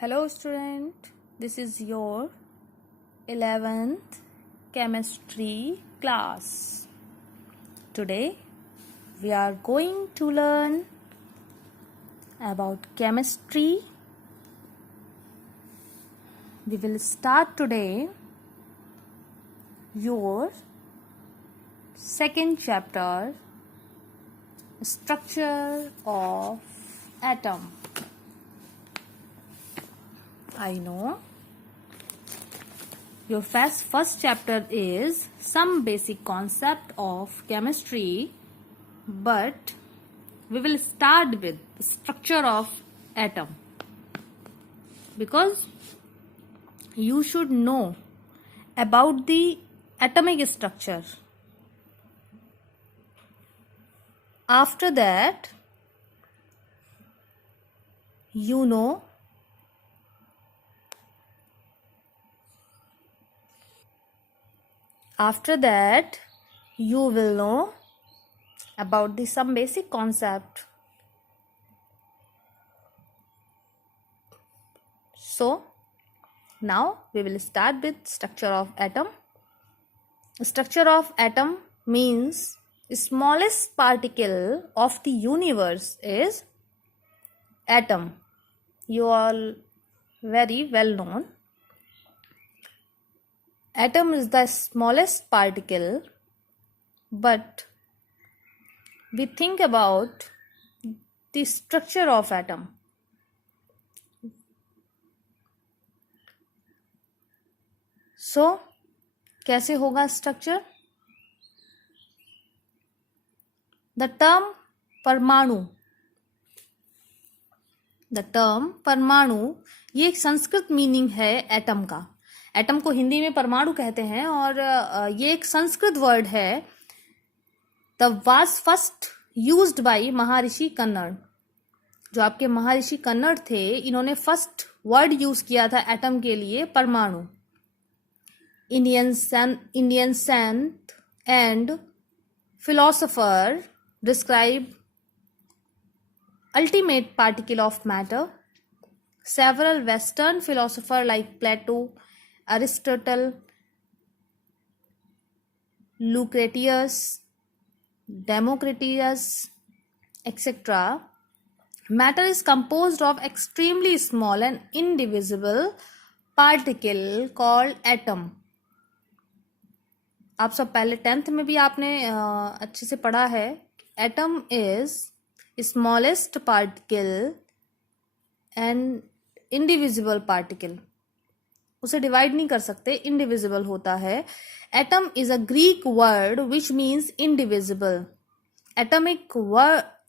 Hello student, this is your 11th chemistry class. Today we are going to learn about chemistry. We will start today your second chapter, structure of atom. I know your first chapter is some basic concept of chemistry, but we will start with the structure of atom because you should know about the atomic structure. After that, you know you will know about some basic concept. So now we will start with structure of atom. Structure of atom means smallest particle of the universe is atom. You all very well known. Atom is the smallest particle, but we think about the structure of atom. So, कैसे होगा structure? The term परमाणु ये एक Sanskrit meaning है atom का. Atom को हिंदी में परमाणु कहते हैं और ये एक संस्कृत वर्ड है. The was first used by महर्षि कन्नड़. जो आपके महर्षि कन्नड़ थे, इन्होंने फर्स्ट वर्ड यूज किया था एटम के लिए, परमाणु. Indian saint and philosopher describe ultimate particle of matter. Several Western philosophers like Plato, Aristotle, Lucretius, Democritus, etc. Matter is composed of extremely small and indivisible particle called atom. आप सब पहले 10th में भी आपने अच्छे से पढ़ा है. Atom is smallest particle and indivisible particle. उसे डिवाइड नहीं कर सकते, indivisible होता है. Atom is a Greek word which means indivisible. Atom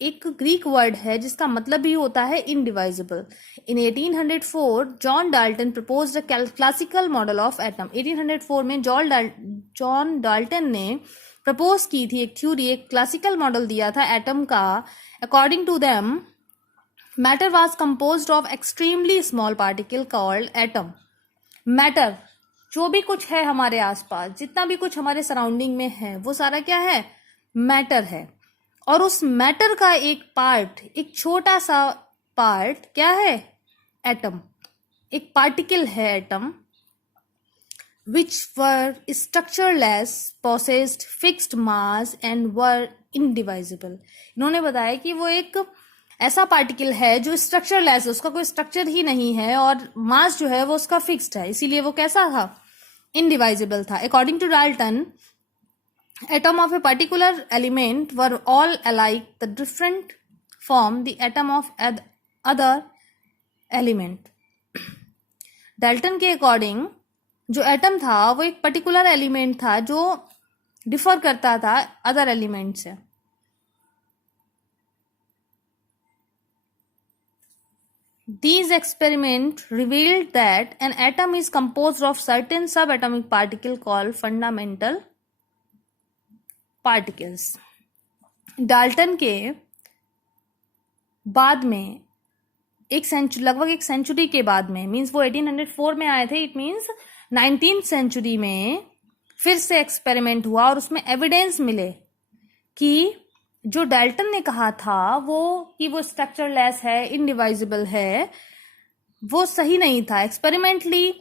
एक ग्रीक वर्ड है जिसका मतलब भी होता है indivisible. In 1804, John Dalton proposed a classical model of atom. 1804 में जॉन डाल्टन ने प्रपोज की थी एक थ्योरी, एक क्लासिकल मॉडल दिया था एटम का. According to them, matter was composed of extremely small particle called atom. Matter जो भी कुछ है हमारे आसपास, जितना भी कुछ हमारे सराउंडिंग में है, वो सारा क्या है? मैटर है. और उस मैटर का एक पार्ट, एक छोटा सा पार्ट क्या है? एटम. एक पार्टिकल है atom, which were structureless, possessed fixed mass and were indivisible. इन्होंने बताया कि वो एक ऐसा पार्टिकल है जो स्ट्रक्चरलेस है, उसका कोई स्ट्रक्चर ही नहीं है और मास जो है वो उसका फिक्स्ड है, इसीलिए वो कैसा था? इनडिवाइजिबल था. According to Dalton, atom of a particular element were all alike. The different form the atom of other element. Dalton के अकॉर्डिंग जो एटम था वो एक पर्टिकुलर एलिमेंट था जो डिफर करता था अदर एलिमेंट से. These experiments revealed that an atom is composed of certain subatomic particles called fundamental particles. Dalton के बाद में लगभग एक सेंचुरी के बाद में, मीन्स वो 1804 में आए थे, इट मीन्स 19th सेंचुरी में फिर से एक्सपेरिमेंट हुआ और उसमें एविडेंस मिले कि जो डाल्टन ने कहा था वो कि वो स्ट्रक्चरलेस है, इनडिवाइजिबल है, वो सही नहीं था। एक्सपेरिमेंटली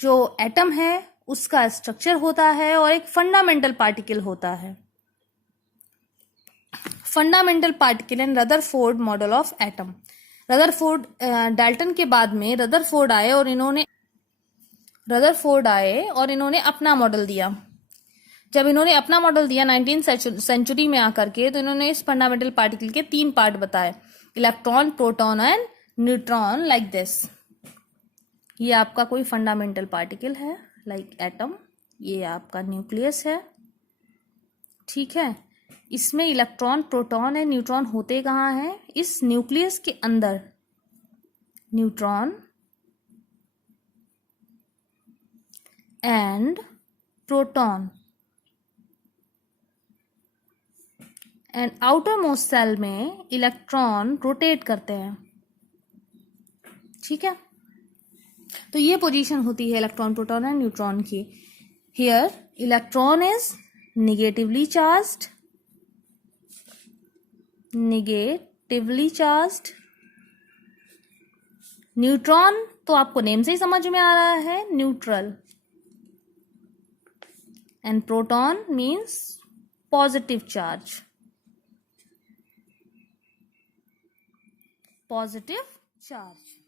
जो एटम है उसका स्ट्रक्चर होता है और एक फंडामेंटल पार्टिकल होता है, fundamental particle and Rutherford model of atom. Rutherford, Dalton के बाद में रदरफोर्ड आए और इन्होंने अपना मॉडल दिया। जब इन्होंने अपना मॉडल दिया 19th सेंचुरी में आकर के, तो इन्होंने इस फंडामेंटल पार्टिकल के 3 पार्ट बताए, electron, proton and neutron, like this. ये आपका कोई फंडामेंटल पार्टिकल है लाइक एटम, ये आपका न्यूक्लियस है, ठीक है। इसमें इलेक्ट्रॉन, प्रोटॉन एंड न्यूट्रॉन होते कहाँ हैं? इस न्यूक्लियस के अंदर neutron and proton, and outermost shell में इलेक्ट्रॉन रोटेट करते हैं, ठीक है। तो ये पोजीशन होती है इलेक्ट्रॉन, प्रोटॉन एंड न्यूट्रॉन की। Here electron is negatively charged, neutron तो आपको नेम से ही समझ में आ रहा है, neutral, and proton means positive charge, positive charge.